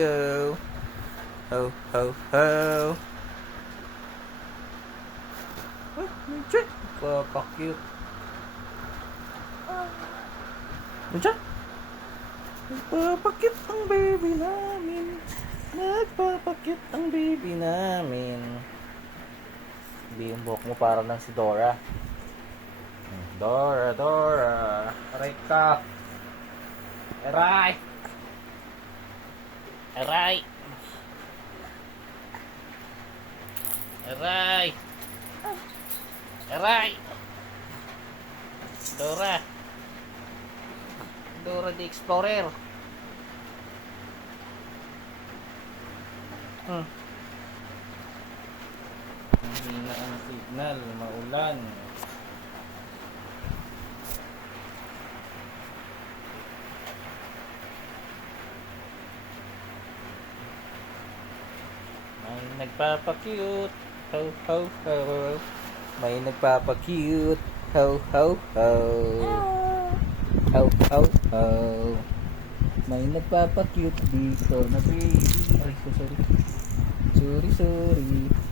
go. Ho, ho, ho. Ay, nandiyan. Papakute. Nandiyan. Nagpapakute ang baby namin. Nagpapakute ang baby namin. Hindi yung buhok mo para lang si Dora. Dora, Dora. Aray ka. Aray. Aray. Aray. Aray. Dora. Dora the Explorer. Mahina ang signal, maulan. May nagpapakute. Ho, ho, ho. May nagpapakute. Ho, ho, ho. Ho, ho, ho. May nagpapakute dito na baby. Ay, sorry. Sorry, sorry.